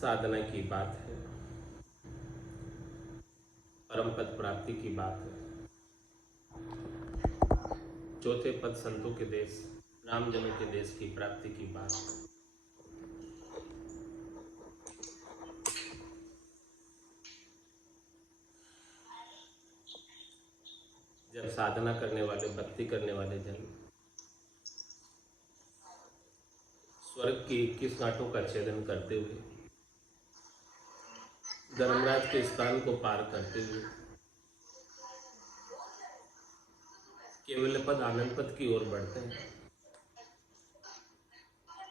साधना की बात है, परम पद प्राप्ति की बात है। चौथे पद संतों के देश, रामजनों के देश की प्राप्ति की बात है। जब साधना करने वाले, भक्ति करने वाले जन स्वर्ग की 21 गांठों का छेदन करते हुए, धर्मराज के स्थान को पार करते हुए केवल पद आनंद पद की ओर बढ़ते हैं,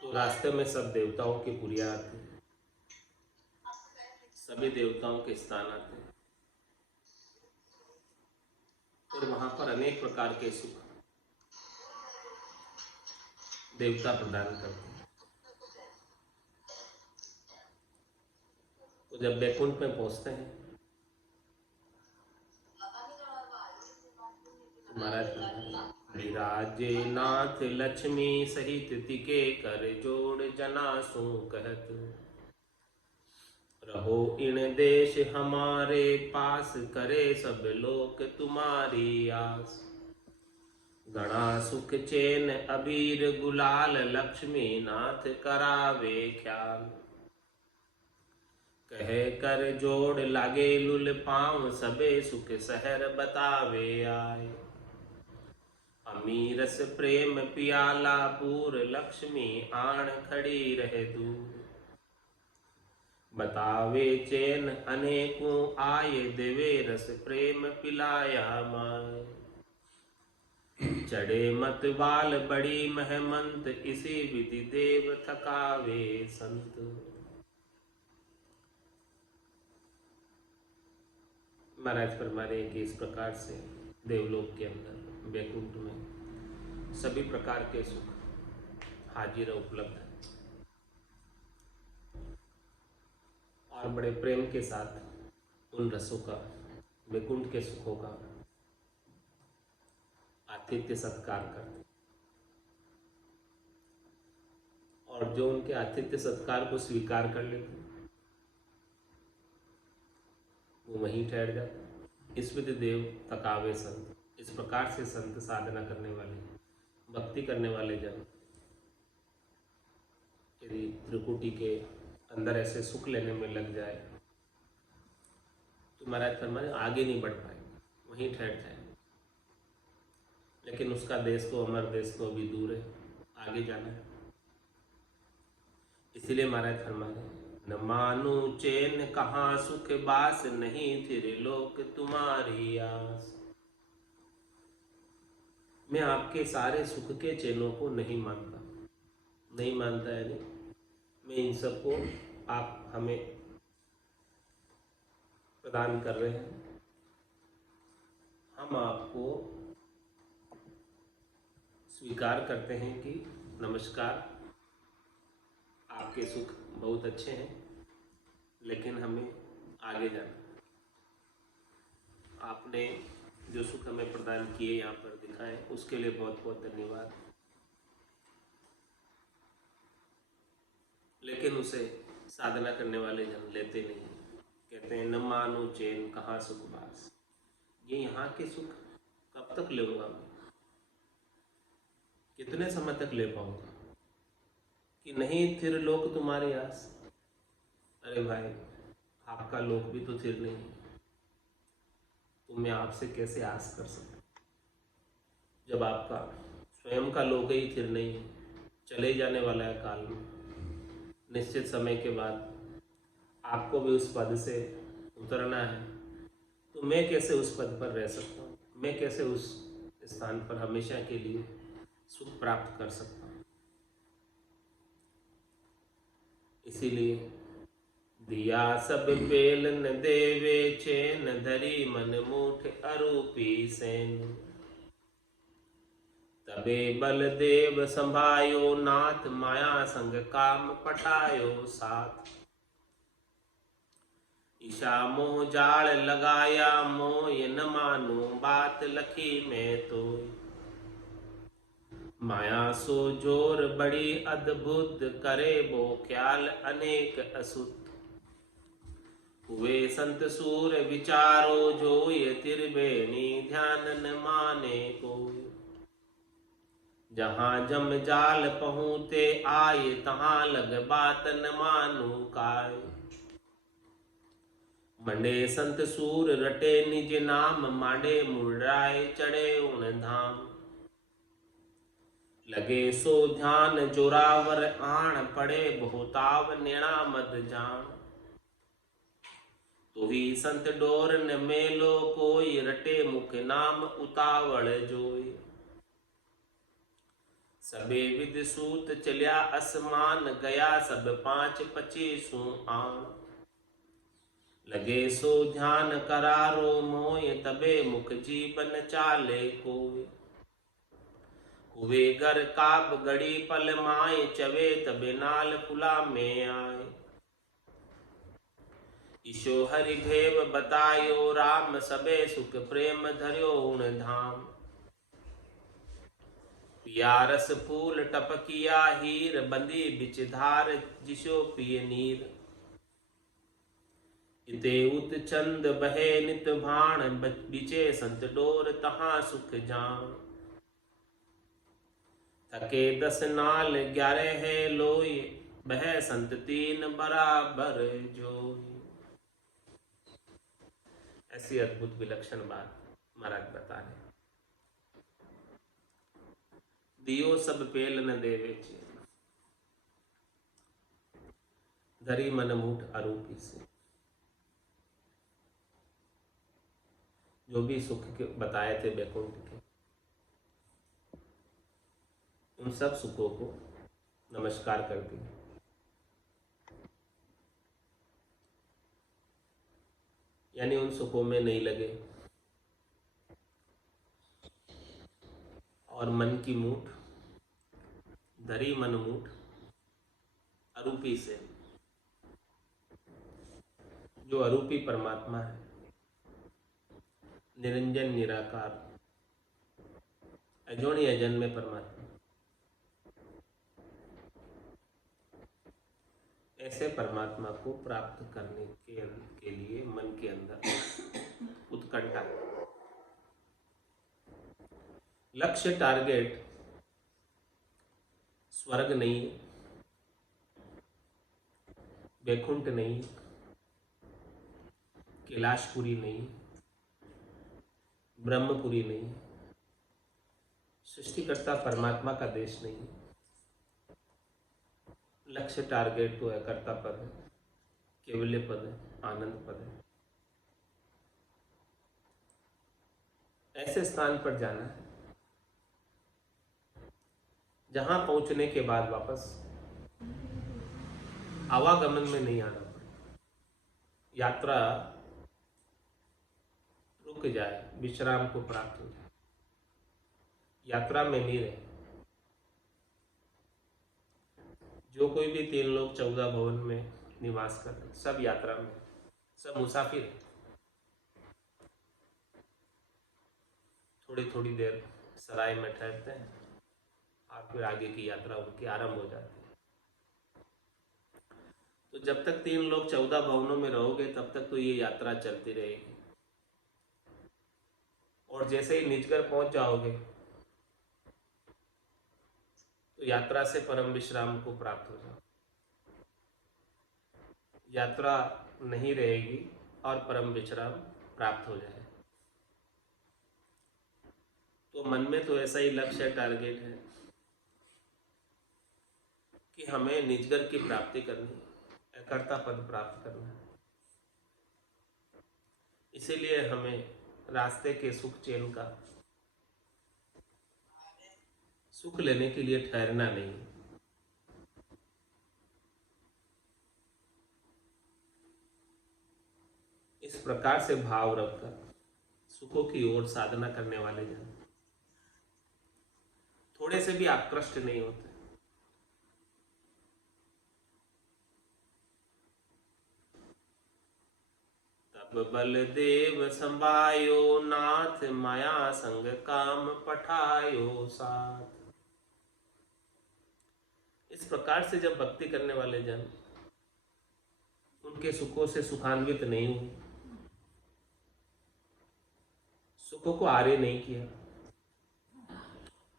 तो रास्ते में सब देवताओं की पुरिया आती है, सभी देवताओं के स्थान आते हैं और वहां पर अनेक प्रकार के सुख देवता प्रदान करते हैं। तो जब वैकुंठ में पहुंचते हैं, महाराज विराजे नाथ लक्ष्मी सहित तिके कर जोड़ जनासु कहत, रहो इन देश हमारे पास, करे सब लोक तुम्हारी आस। गणा सुख चैन अबीर गुलाल, लक्ष्मी नाथ करावे ख्याल। कहे कर जोड़ लागे लुल पाँव, सबे सुख सहर बतावे आए। अमीरस प्रेम पियाला पूर, लक्ष्मी आण खड़ी रहे दूर। बतावे चैन अनेकों आए, देवे रस प्रेम पिलाया माए। चढ़े मत बाल बड़ी महमंत, इसी विधि देव थकावे संत। महाराज फरमा रहे हैं कि इस प्रकार से देवलोक के अंदर वैकुंठ में सभी प्रकार के सुख हाजिर उपलब्ध है और बड़े प्रेम के साथ उन रसों का, वैकुंठ के सुखों का आतिथ्य सत्कार करते, और जो उनके आतिथ्य सत्कार को स्वीकार कर लेते वो वहीं ठहर जाते। इस विधि देव थकावे संत। इस प्रकार से संत साधना करने वाले, भक्ति करने वाले जन यदि त्रिकुटी के अंदर ऐसे सुख लेने में लग जाए तो महाराज फरमाए आगे नहीं बढ़ पाएंगे, वहीं ठहर जाएंगे। लेकिन उसका देश तो, अमर देश तो अभी दूर है, आगे जाना है। इसीलिए महाराज फरमा रहे हैं, न मानो चैन कहाँ सुख बास, नहीं त्रिलोक तुम्हारी आस। मैं आपके सारे सुख के चैनों को नहीं मानता, नहीं मानता है नहीं, मैं इन सबको आप हमें प्रदान कर रहे हैं, हम आपको स्वीकार करते हैं कि नमस्कार, आपके सुख बहुत अच्छे हैं, लेकिन हमें आगे जाना। आपने जो सुख हमें प्रदान किए, यहाँ पर दिखाए, उसके लिए बहुत बहुत धन्यवाद। लेकिन उसे साधना करने वाले जन लेते नहीं, कहते हैं न मानो चैन कहाँ सुख बास। ये यहाँ के सुख कब तक लूंगा मैं, कितने समय तक ले पाऊंगा, कि नहीं थिर लोक तुम्हारी आस। अरे भाई, आपका लोक भी तो थिर नहीं है, तो मैं आपसे कैसे आस कर सकता जब आपका स्वयं का लोक ही थिर नहीं है, चले जाने वाला है काल में। निश्चित समय के बाद आपको भी उस पद से उतरना है, तो मैं कैसे उस पद पर रह सकता हूँ, मैं कैसे उस स्थान पर हमेशा के लिए सुख प्राप्त कर सकता हूँ। इसीलिए दिया सब पेल न देवे चैन, धरी मन मूठ अरूपी सेन। तबे बल देव संभायो नाथ, माया संग काम पटायो साथ। ईशा मोह जाल लगाया मोय, न मानो बात लखी में तो। माया सो जोर बड़ी अद्भुत, करे वो ख्याल अनेक असुत। वे संत सूर विचारो जो ये तिरबेनी ध्यान न माने कोई। जहाँ जम जाल पहुँचे आए तहाँ लग बात न मानू काय। मंडे संत सूर रटे निज नाम मांडे मुड़ाए चढ़े उन धाम। लगे सो ध्यान जोरावर आण पड़े बहुताव नेणा मद जान। तो ही संत डोर न मेलो कोई रटे मुख नाम उतावल जोई। सबे विद सूत चलिया असमान गया सब 5-25 आन। लगे सो ध्यान करारो मोय तबे मुख जीवन चाले कोय। हुए घर काब गड़ी पल माए चवे तबे नाल फुला में आए। ईशो हरि घेव बतायो राम सबे सुख प्रेम धर्यो उन धाम। पियारस फूल टपकिया हीर बंदी बिच धार जिसो पिय नीर। इते उत चंद बहे नित भाण बिचे संत डोर तहाँ सुख जान। थके 10 नाल 11 है लोई बह संत 3 बराबर जोई। ऐसी अद्भुत विलक्षण बात महाराज बता रहे। दियो सब पेल न देवे चेन धरी मन मुठ अरूपी से। जो भी सुख के बताए थे बैकुंठ के, उन सब सुखों को नमस्कार कर दिया। यानी उन सुखों में नहीं लगे और मन की मूठ धरी मन मूठ अरूपी से। जो अरूपी परमात्मा है, निरंजन निराकार अजोनी अजन्मे परमात्मा, ऐसे परमात्मा को प्राप्त करने के लिए मन के अंदर उत्कंठा, लक्ष्य टारगेट स्वर्ग नहीं, वैकुंठ नहीं, कैलाशपुरी नहीं, ब्रह्मपुरी नहीं, सृष्टिकर्ता परमात्मा का देश नहीं। लक्ष्य टारगेट तो है कर्ता पद है, केवल्य पद है, आनंद पद है। ऐसे स्थान पर जाना है जहां पहुंचने के बाद वापस आवागमन में नहीं आना पड़े। यात्रा रुक जाए, विश्राम को प्राप्त हो जाए, यात्रा में नहीं रहे। जो कोई भी 3 लोग 14 भवन में निवास कर रहे, सब यात्रा में, सब मुसाफिर है। थोड़ी थोड़ी देर सराय में ठहरते हैं और फिर आगे की यात्रा उनकी आरंभ हो जाती है। तो जब तक 3 लोग 14 भवनों में रहोगे तब तक तो ये यात्रा चलती रहेगी। और जैसे ही निजगर पहुंच जाओगे तो यात्रा से परम विश्राम को प्राप्त हो जाओ। यात्रा नहीं रहेगी और परम विश्राम प्राप्त हो जाए। तो मन में तो ऐसा ही लक्ष्य टारगेट है कि हमें निजगर की प्राप्ति करनी, कर्ता पद प्राप्त करना है। इसीलिए हमें रास्ते के सुख चैन का सुख लेने के लिए ठहरना नहीं। इस प्रकार से भाव रखकर सुखों की ओर साधना करने वाले जन थोड़े से भी आकृष्ट नहीं होते। तब बलदेव संभायो नाथ माया संग काम पठायो साथ। इस प्रकार से जब भक्ति करने वाले जन उन उनके सुखों से सुखान्वित नहीं हुए, सुखों को आर्य नहीं किया,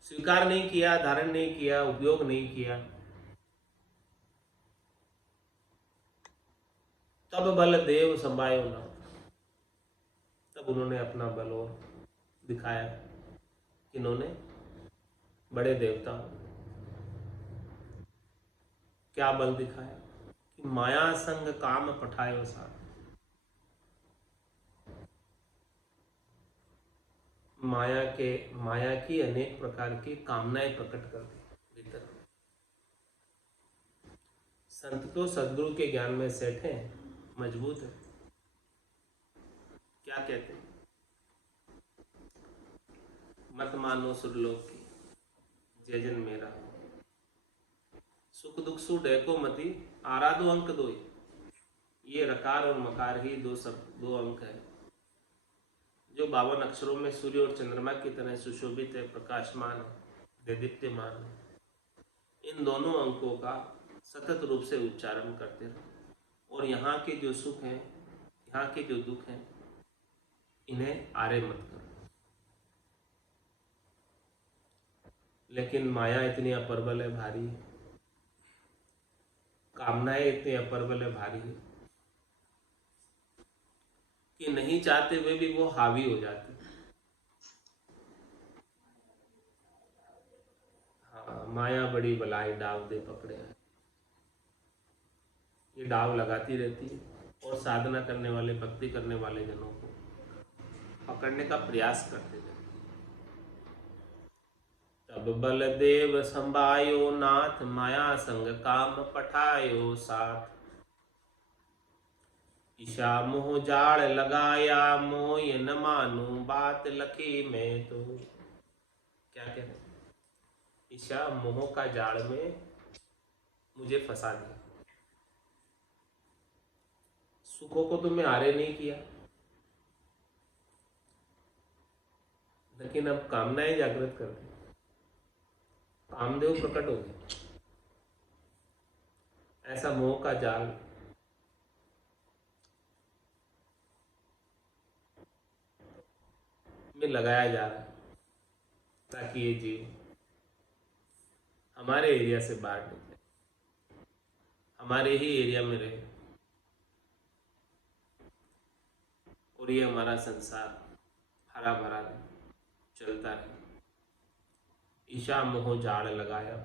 स्वीकार नहीं किया, धारण नहीं किया, उपयोग नहीं किया, तब बल देव संभायो ना, तब उन्होंने अपना बल और दिखाया। इन्होंने बड़े देवता क्या बल दिखाया कि माया संग काम पठायो सा, माया की अनेक प्रकार की कामनाएं प्रकट कर दी भीतर। संत तो सदगुरु के ज्ञान में सेठ हैं, मजबूत है। क्या कहते हैं? मत मानो सुरलोक की जय जन मेरा, सुख दुख सु डैको मति आराधो अंक दो। ये रकार और मकार ही दो अंक है जो 52 अक्षरों में सूर्य और चंद्रमा की तरह सुशोभित है, प्रकाशमान है, देदीप्यमान है। इन दोनों अंकों का सतत रूप से उच्चारण करते रहो और यहाँ के जो सुख हैं, यहाँ के जो दुख हैं, इन्हें आरे मत करो। लेकिन माया इतनी अप्रबल है, भारी है, कामनाएं इतनी अप्रबल है, भारी है कि नहीं चाहते हुए भी वो हावी हो जाते। हाँ, माया बड़ी बलाई डाव दे पकड़े है, ये डाव लगाती रहती है और साधना करने वाले, भक्ति करने वाले जनों को पकड़ने का प्रयास करते थे। तब बलदेव संभायो नाथ, माया संग काम पठायो साथ। ईशा मोह जाड़ लगाया, मोय न मानू बात लखी में तो। क्या कह रहे? ईशा मोह का जाड़ में मुझे फंसा दिया, सुखों को तुमने आरे नहीं किया, लेकिन अब कामनाएं जागृत कर दी, कामदेव प्रकट हो गए। ऐसा मोह का जाल में लगाया जा रहा है ताकि ये जीव हमारे एरिया से बाहर निकले, हमारे ही एरिया में रहे और ये हमारा संसार हरा भरा रहे, चलता रहे। ईशा मोह जाड़ लगाया।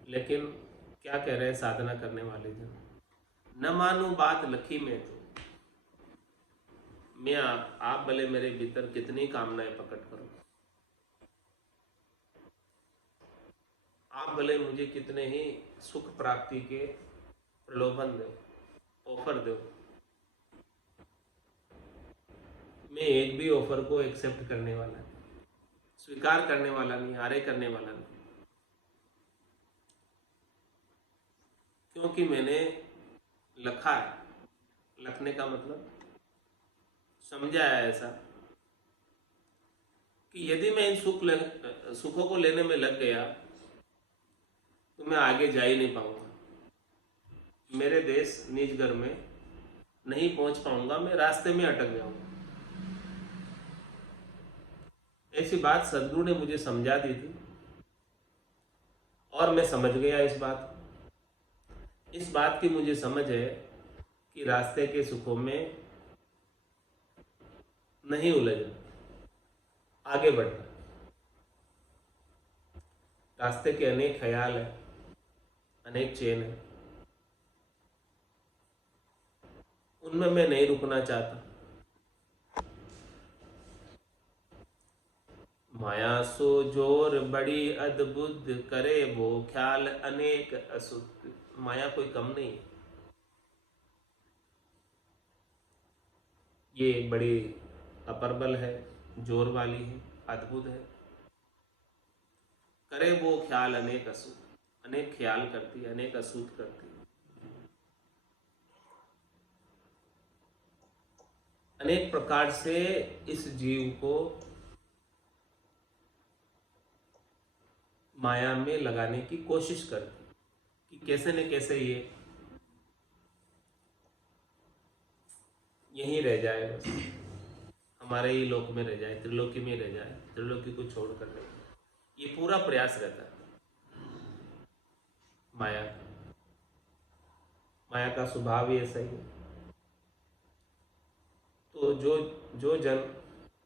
लेकिन क्या कह रहे हैं साधना करने वाले जन? न मानू बात लखी में तो। मैं आप भले मेरे भीतर कितनी कामनाएं प्रकट करो, आप भले मुझे कितने ही सुख प्राप्ति के प्रलोभन दो, ऑफर दो, मैं एक भी ऑफर को एक्सेप्ट करने वाला नहीं, स्वीकार करने वाला नहीं, आरे करने वाला नहीं, क्योंकि मैंने लखा है। लखने का मतलब समझा है ऐसा कि यदि मैं इन सुखों को लेने में लग गया तो मैं आगे जा ही नहीं पाऊंगा, मेरे देश निज घर में नहीं पहुंच पाऊंगा, मैं रास्ते में अटक जाऊंगा। ऐसी बात सदगुरु ने मुझे समझा दी थी और मैं समझ गया इस बात की मुझे समझ है कि रास्ते के सुखों में नहीं उलझना, आगे बढ़ना। रास्ते के अनेक ख्याल है, अनेक चेन है, उनमें मैं नहीं रुकना चाहता। माया सो जोर बड़ी अद्भुत, करे वो ख्याल अनेक असुत। माया कोई कम नहीं है, ये बड़ी अप्रबल है, जोर वाली है, अद्भुत है। करे वो ख्याल अनेक असूत, अनेक ख्याल करती है, अनेक असूत करती है, अनेक प्रकार से इस जीव को माया में लगाने की कोशिश करती, कि कैसे न कैसे ये यहीं रह जाए, बस हमारे ही लोक में रह जाए, त्रिलोकी में रह जाए, त्रिलोकी को छोड़ कर नहीं। ये पूरा प्रयास रहता है माया। माया का स्वभाव ही ऐसा ही है। तो जो जो जन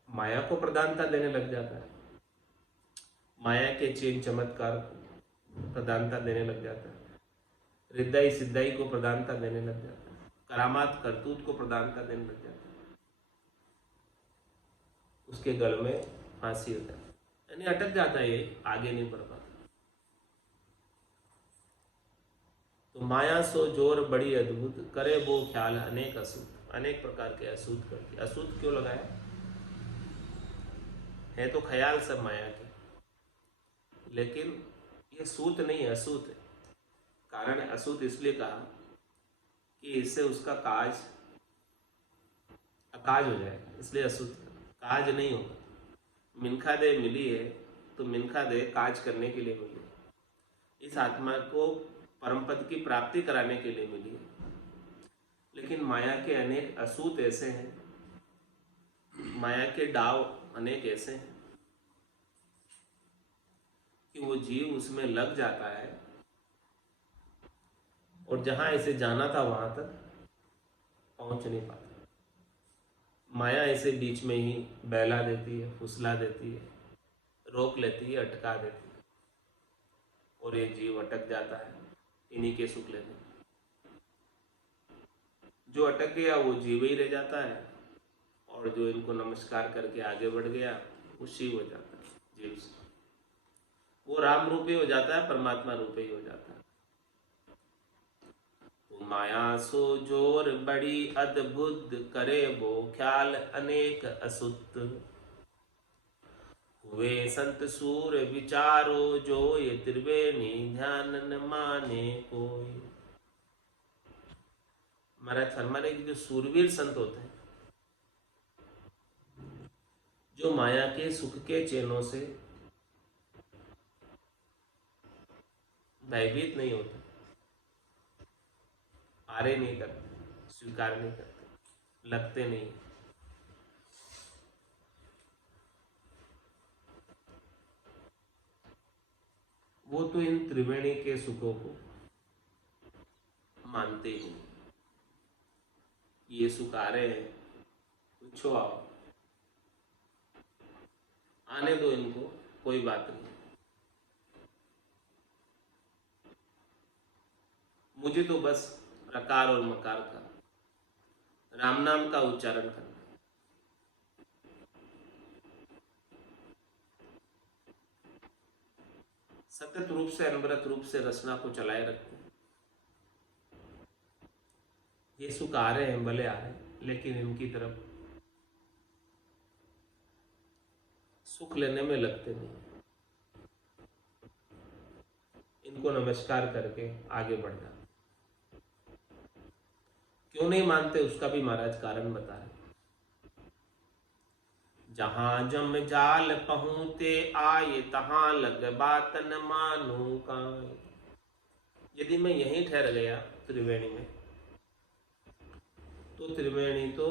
माया को प्रधानता देने लग जाता है, माया के चेन चमत्कार को प्रधानता देने लग जाता है, हृदय सिद्धाई को प्रधानता देने लग जाता है, करामात करतूत को प्रधानता देने लग जाता है, उसके गल में फांसी होता है, यानी अटक जाता है, ये आगे नहीं बढ़ पाता। तो माया सो जोर बड़ी अद्भुत, करे वो ख्याल अनेक असूत। अनेक प्रकार के असूत करती। असूत क्यों लगाया है? तो ख्याल सब माया के, लेकिन ये सूत नहीं है, असूत है। कारण असूत इसलिए कहा कि इससे उसका काज अकाज हो जाए, इसलिए असूत। काज नहीं होगा। मिनखा दे मिली है तो मिनखा दे काज करने के लिए मिली है, इस आत्मा को परम पद की प्राप्ति कराने के लिए मिली है। लेकिन माया के अनेक असूत ऐसे हैं, माया के डाव अनेक ऐसे हैं कि वो जीव उसमें लग जाता है और जहां इसे जाना था वहां तक पहुंच नहीं पाता। माया इसे बीच में ही बहला देती है, फुसला देती है, रोक लेती है, अटका देती है, और ये जीव अटक जाता है इन्हीं के सुख लेने। जो अटक गया वो जीव ही रह जाता है, और जो इनको नमस्कार करके आगे बढ़ गया वो शिव हो जाता है। जीव से वो राम रूपी हो जाता है, परमात्मा रूपी हो जाता है। तो माया सो जोर बड़ी अद्भुत, करे वो ख्याल अनेक असुत। हुए संत सूर विचारो जो, ये त्रिवेणी ध्यान न माने कोई। महाराज फरमा रहे कि जो सूरवीर संत होते हैं, जो माया के सुख के चैनों से भयभीत नहीं होते, आरे नहीं करते, स्वीकार नहीं करते, लगते नहीं, वो तो इन त्रिवेणी के सुखों को मानते ही नहीं। ये सुख आ रहे हैं, पूछो आओ, आने दो इनको, कोई बात नहीं, मुझे तो बस रकार और मकार का, राम नाम का उच्चारण करना। सतत रूप से, अनवरत रूप से रचना को चलाए रखते हैं। ये सुख आ रहे हैं, भले आ रहे हैं, लेकिन इनकी तरफ सुख लेने में लगते नहीं, इनको नमस्कार करके आगे बढ़ जाते। क्यों नहीं मानते उसका भी महाराज कारण बता रहे। जहां जम जाल पहुँचे आए, तहां लग बात न मानू काए। यदि मैं यहीं ठहर गया त्रिवेणी में, तो त्रिवेणी तो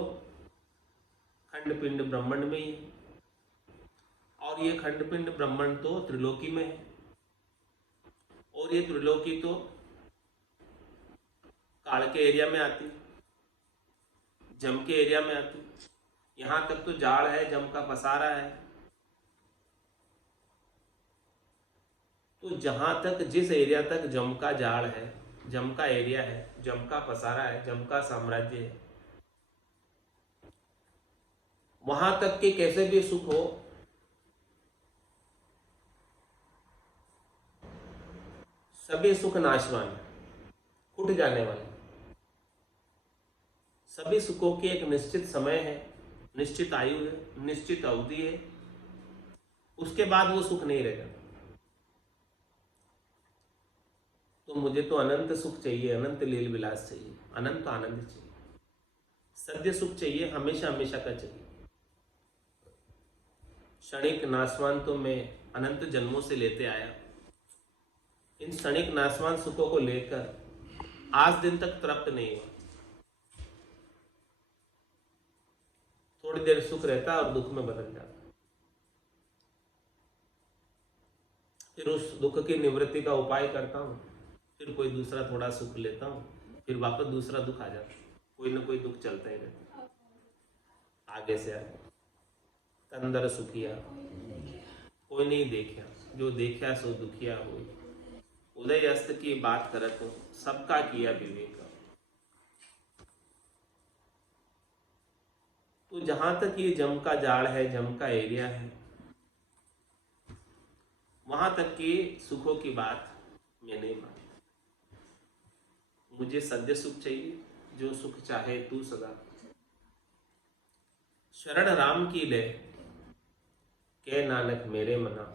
खंड पिंड ब्रह्मांड में ही है, और ये खंड पिंड ब्रह्मांड तो त्रिलोकी में है, और ये त्रिलोकी तो काल के एरिया में आती, जम के एरिया में आती। यहां तक तो जाड़ है, जम का पसारा है। तो जहां तक, जिस एरिया तक जम का जाड़ है, जम का एरिया है, जम का पसारा है, जम का साम्राज्य है, वहां तक के कैसे भी सुख हो, सभी सुख नाशवान, उठ जाने वाले। सभी सुखों की एक निश्चित समय है, निश्चित आयु है, निश्चित अवधि है, उसके बाद वो सुख नहीं रहेगा। तो मुझे तो अनंत सुख चाहिए, अनंत लील विलास चाहिए, अनंत आनंद चाहिए, सद्य सुख चाहिए, हमेशा हमेशा का चाहिए। क्षणिक नाशवान तो मैं अनंत जन्मों से लेते आया, इन क्षणिक नाशवान सुखों को लेकर आज दिन तक तृप्त नहीं हुआ। थोड़ी देर सुख रहता है और दुख में बदल जाता है। फिर उस दुख की निवृत्ति का उपाय करता हूँ, फिर कोई दूसरा थोड़ा सुख लेता हूँ, फिर वापस दूसरा दुख आ जाता है। कोई ना कोई दुख चलता ही रहता है, आगे से आगे। अंदर सुखिया कोई नहीं देखा, जो देखा सो दुखिया हो। उदय अस्त की बात करत हो, सबका किया विवेक। तो जहां तक ये जम का जाड़ है, जम का एरिया है, वहां तक के सुखों की बात मैं नहीं मानता। मुझे सद्य सुख चाहिए, जो सुख चाहे तू सदा। शरण राम की ले के नानक मेरे मना,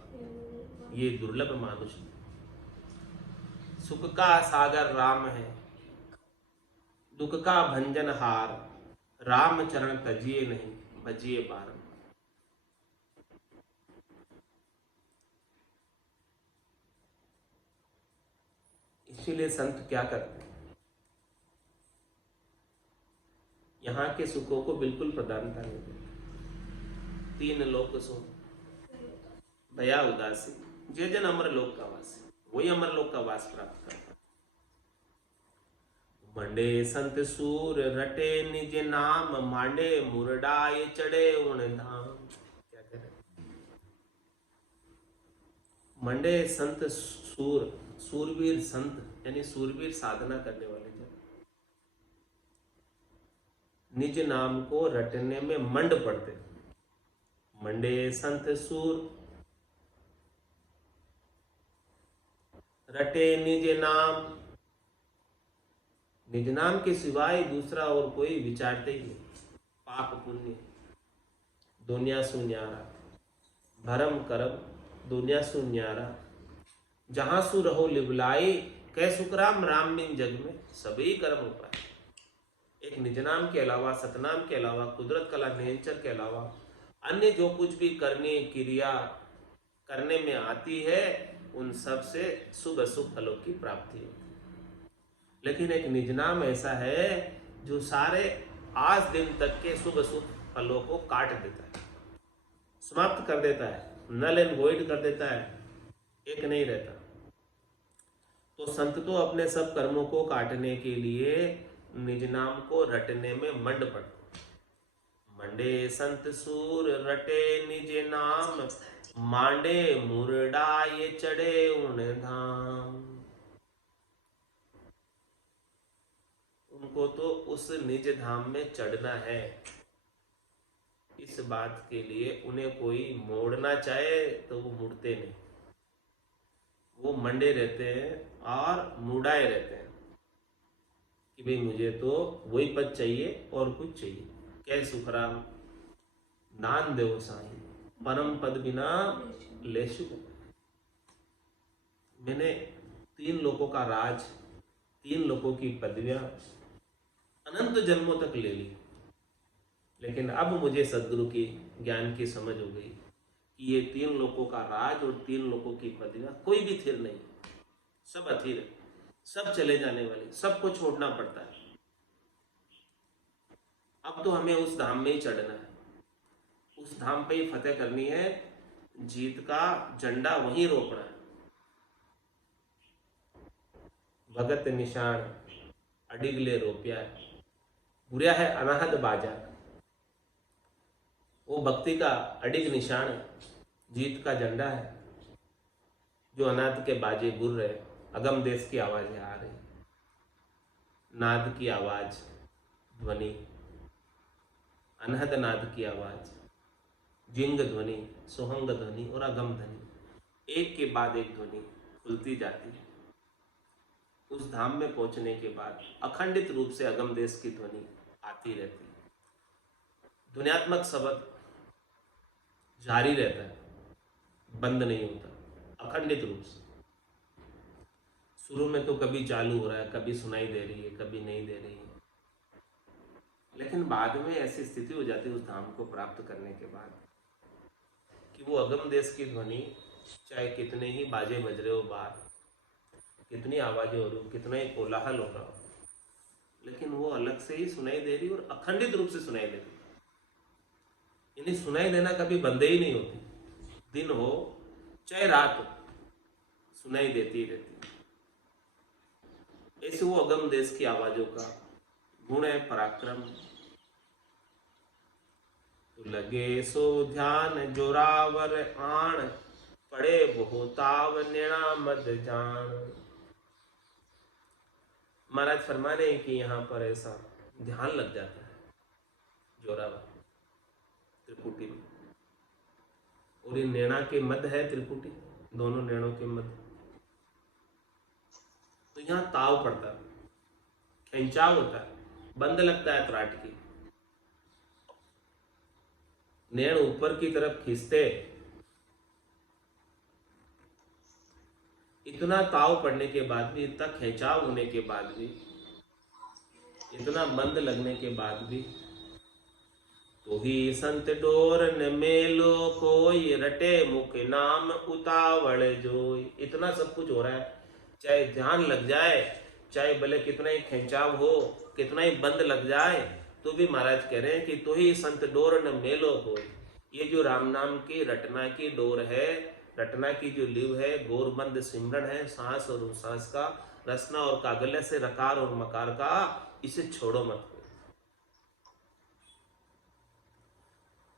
ये दुर्लभ मानुष। सुख का सागर राम है, दुख का भंजन हार। राम चरण तजिए नहीं, भजिए बारंबार। इसीलिए संत क्या करते हैं, यहाँ के सुखों को बिल्कुल प्रधानता नहीं देते। तीन लोक सुख, दया उदासी, जे जन अमर लोक का वासी, वही अमर लोक का वास प्राप्त करता। मंडे संत सूर रटे निज नाम, मांडे मुरडाए चढ़े उन धाम। क्या कह रहे? मंडे संत सूर, सूरवीर संत यानी सूरवीर साधना करने वाले जन, निज नाम को रटने में मंड पड़ते। मंडे संत सूर रटे निज नाम, निज नाम के सिवाय दूसरा और कोई विचारते ही नहीं। पाप पुण्य दुनिया सुन्यारा, भरम करम दुनिया सुन्यारा। जहां सु रहो लिबलाए, कै सुखराम राम बिन जग में सभी कर्म उपाय। एक निज नाम के अलावा, सतनाम के अलावा, कुदरत कला निहंचर के अलावा अन्य जो कुछ भी करने क्रिया करने में आती है, उन सब से शुभ अशुभ फलों की प्राप्ति होती है। लेकिन एक निज नाम ऐसा है जो सारे आज दिन तक के शुभ अशुभ फलों को काट देता है, समाप्त कर देता है, नल एंड वॉइड कर देता है, एक नहीं रहता। तो संत तो अपने सब कर्मों को काटने के लिए निज नाम को रटने में मंड पड़ते। मंडे संत सूर रटे निज नाम, मांडे मुरडाए चढ़े उन धाम। उनको तो उस निज धाम में चढ़ना है, इस बात के लिए उन्हें कोई मोड़ना चाहे तो वो मुड़ते नहीं। वो मंडे रहते हैं और मुड़ाए रहते हैं कि भाई मुझे तो वही पद चाहिए और कुछ चाहिए। कै सुखराम नान देव साईं, परम पद बिना लेशु। मैंने तीन लोगों का राज, तीन लोगों की पदवियां अनंत जन्मों तक ले ली, लेकिन अब मुझे सदगुरु की ज्ञान की समझ हो गई कि ये तीन लोगों का राज और तीन लोगों की पदवियां कोई भी स्थिर नहीं, सब अथिर है, सब चले जाने वाले, सबको छोड़ना पड़ता है। अब तो हमें उस धाम में ही चढ़ना है, उस धाम पे ही फतेह करनी है, जीत का झंडा वहीं रोकना है। भगत निशान अडिगले रोपिया, बुरा है अनाहत बाजा। वो भक्ति का अडिग निशान है, जीत का झंडा है, जो अनाथ के बाजे गुर रहे, अगम देश की आवाजें आ रही, नाद की आवाज, ध्वनि, अनहद नाद की आवाज, जिंग ध्वनि, सुहंग ध्वनि और अगम ध्वनि, एक के बाद एक ध्वनि खुलती जाती है। उस धाम में पहुंचने के बाद अखंडित रूप से अगम देश की ध्वनि आती रहती है। ध्वन्यात्मक शब्द जारी रहता है, बंद नहीं होता, अखंडित रूप से। शुरू में तो कभी चालू हो रहा है, कभी सुनाई दे रही है, कभी नहीं दे रही है, लेकिन बाद में ऐसी स्थिति हो जाती है उस धाम को प्राप्त करने के बाद कि वो अगम देश की ध्वनि चाहे कितने ही बाजे बज रहे हो बाहर, कितनी आवाजें हो रही, कितना ही कोलाहल हो रहा, लेकिन वो अलग से ही सुनाई दे रही और अखंडित रूप से सुनाई दे रही। इन्हें सुनाई देना कभी बंद ही नहीं होती, दिन हो चाहे रात हो, सुनाई देती ही रहती। ऐसे वो अगम देश की आवाजों का गुण है पराक्रम। तो लगे सो ध्यान जोरावर आण, पड़े बहुताव नैणा मद जान। महाराज फरमा रहे हैं कि यहाँ पर ऐसा ध्यान लग जाता है जोरावर त्रिपुटी में, और ये नैणा के मध्य है त्रिपुटी, दोनों नैणों के मध्य, तो यहाँ ताव पड़ता है, खिंचाव होता है, बंद लगता है त्राट की, नैण ऊपर की तरफ खींचते, इतना ताव पड़ने के बाद भी, इतना खिंचाव होने के बाद भी, इतना बंद लगने के बाद भी, तो ही संत डोर न मेलो कोई, रटे मुख नाम उतावल जोई। इतना सब कुछ हो रहा है, चाहे ध्यान लग जाए, चाहे भले कितना ही खिंचाव हो, कितना ही बंद लग जाए, तो भी महाराज कह रहे हैं कि तो ही संत डोर न मेलो कोई। ये जो राम नाम की रटना की डोर है, रटना की जो लिव है, गोरबंद सिमरन है, सांस और उसांस का, रसना और कागल्य से रकार और मकार का, इसे छोड़ो मत।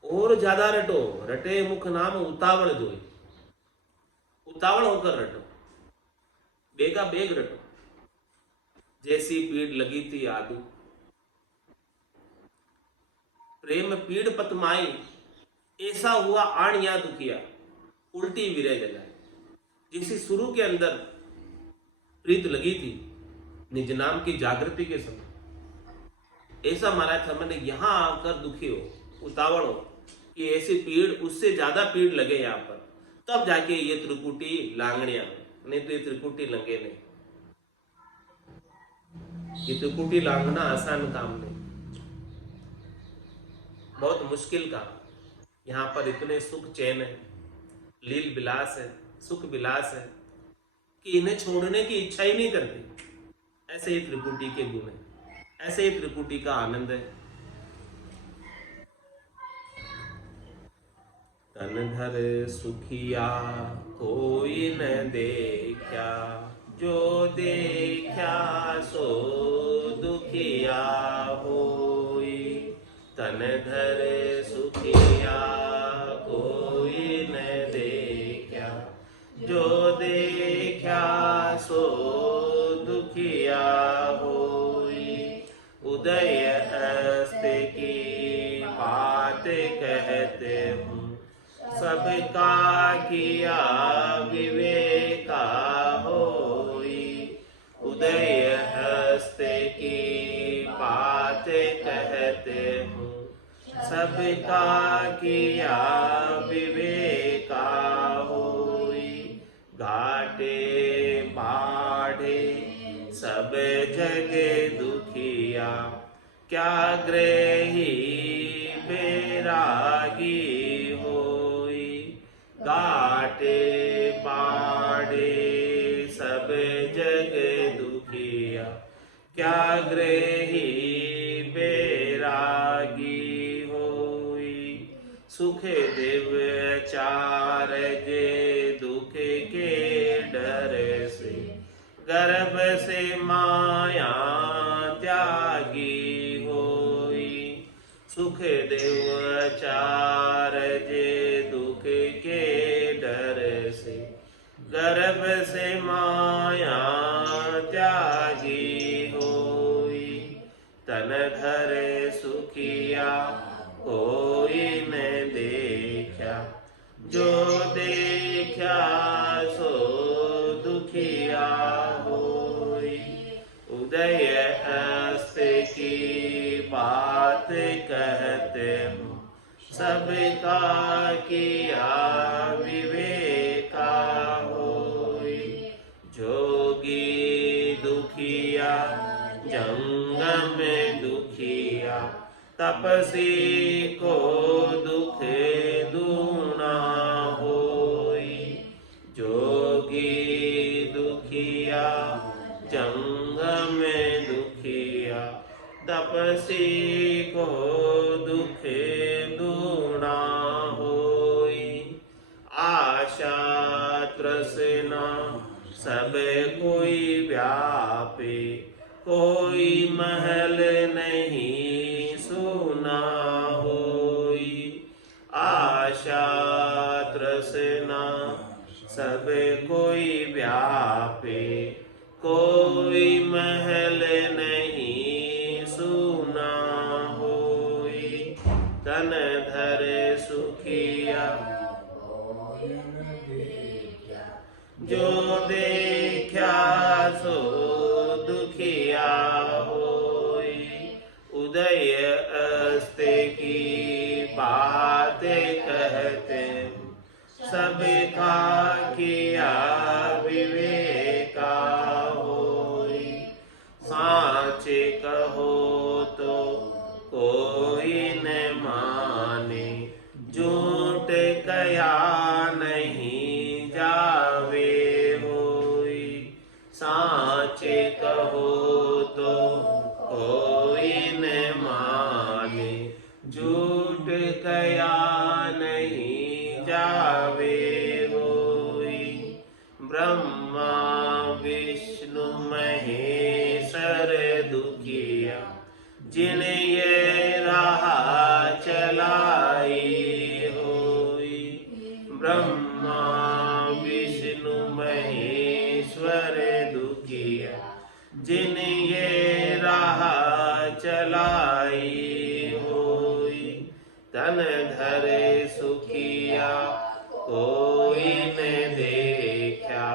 और ज्यादा रटो, रटे मुख नाम उतावल जोई, उतावल होकर रटो, बेगा बेग रटो। जैसी पीड़ लगी थी आदू, प्रेम पीड़ पतमाई, ऐसा हुआ आण या दुखिया, उल्टी विरह जलाए। जैसे शुरू के अंदर प्रीत लगी थी निज नाम की जागृति के समय, ऐसा महाराज हमने यहां आकर दुखी हो, उतावल हो कि ऐसी पीड़, उससे ज्यादा पीड़ लगे यहाँ पर, तब जाके ये त्रिकुटी लांगड़िया, नहीं तो ये त्रिकुटी लंगे नहीं। ये त्रिकुटी लांगना आसान काम नहीं, बहुत मुश्किल काम। यहाँ पर इतने सुख चैन है, लील विलास है, सुख विलास है कि इन्हें छोड़ने की इच्छा ही नहीं करती। ऐसे ही त्रिपुटी के गुण है, ऐसे ही त्रिपुटी का आनंद है। तन धर सुखिया कोई न देखा, जो देखा सो दुखिया होई। तन धर सुखिया कोई न देखा, जो देखा सो दुखिया होई। उदय हस्त की बात कहते हूँ, सबका किया विवेका होई। उदय हस्त की बात कहते हूँ, सबका किया विवेका होई। घाटे बाढ़े सब जग दुखिया, क्या ग्रही बैरागी होई। घाटे बाढ़े सब जग दुखिया, क्या ग्रही बैरागी होई। सुख दिव चार जे दुख के डर से, गर्भ से माया त्यागी होई। सुख देव चार जे दुख के डर से, गर्भ से माया त्यागी होई। तन धर सुखिया कोई न देखा, जो देखा सो दुखिया होई। उदय हस्त की बात कहते हूँ, सबका किया विवेका होई। जोगी दुखिया जंगम दुखिया, तपसी को दुख दूना होई। जोगी दुखिया जंग में दुखिया तपसी को दुखे दूना होई। आशा तृष्णा सब कोई व्यापे, कोई महल नहीं सुना होई। आशा तृष्णा सब कोई व्यापे, कोई महल नहीं सुना होई। तन धर सुखिया जो देखा सो दुखिया होई। उदय अस्ते की बात कहते, सबका किया विवेका होई। साचे कहो तो कोई न माने, झूठ कया नहीं जावे होई। साचे कहो तो कोई न माने, झूठ कया नहीं जावे होई। ब्रह्मा विष्णु महेश्वर दुखिया, जिन ये राह चलाई होई। ब्रह्मा विष्णु महेश्वर दुखिया, जिन ये राह चलाई होई। तन धरे सुखिया कोई न देखा,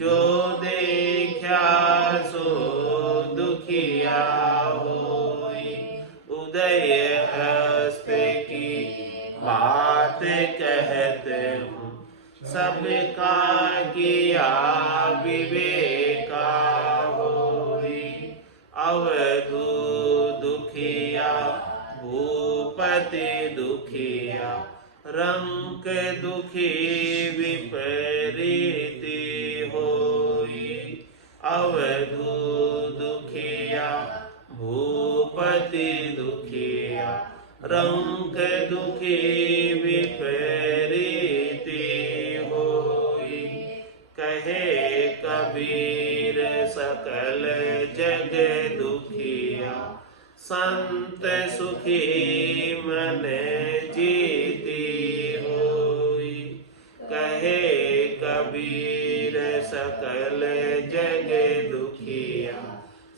जो देखा सो दुखिया होई। उदय हस्ते की बात कहते हूँ, सबका किया विवेका होई। अवधू दुखिया भूपति दुखिया, रंक दुखी विपरीति होई। अवधू दुखिया भूपति दुखिया, रंक दुखी विपरीति होई। कहे कबीर सकल जग दुखिया, संत सुखी मन जीती होई। कहे कबीर सकल जग दुखिया,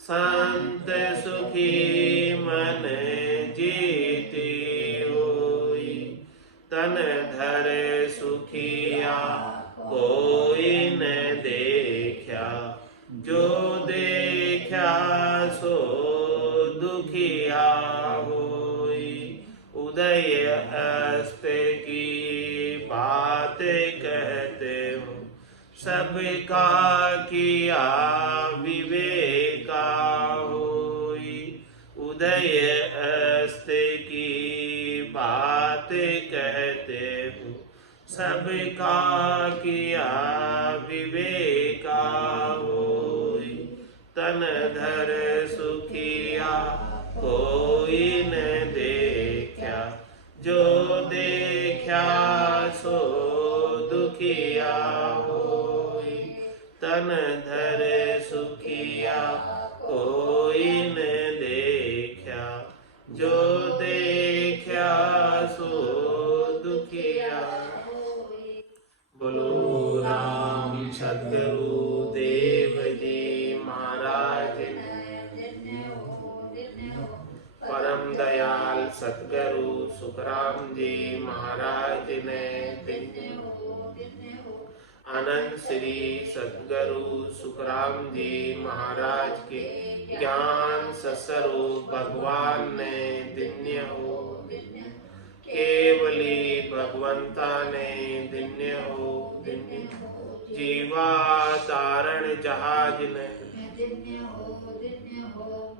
संत सुखी मन जीती होई। तन धर सुखिया कोई न देखा, जो देखा सो दुखिया होई। उदय अस्त की बात कहते हो, सबका किया विवेका होई। उदय अस्त की बात कहते हो, सबका किया विवेका होई। तन धर सुखिया कोई न देखा, जो देखा सो दुखिया होई। तन धर सुखिया कोई न देखा, जो देखा सो दुखिया होई। बोलो राम सतगुरु देव जी महाराज, परम दयाल सतगुरु सुखराम जी महाराज ने, अनंत श्री सतगुरु सुखराम जी महाराज के ज्ञान सस्वरूप भगवान ने दिन्य हो, केवली भगवंता ने दिन्य हो। जीवा तारण जहाज ने,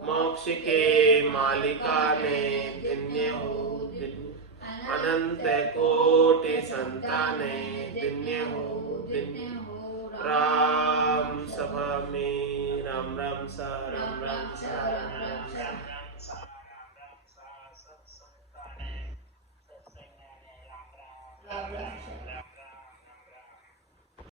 मोक्ष के मालिका ने दिन्य हो। अनंत कोटि संताने दिन्य हो। राम सभा में राम राम सा राम राम सा राम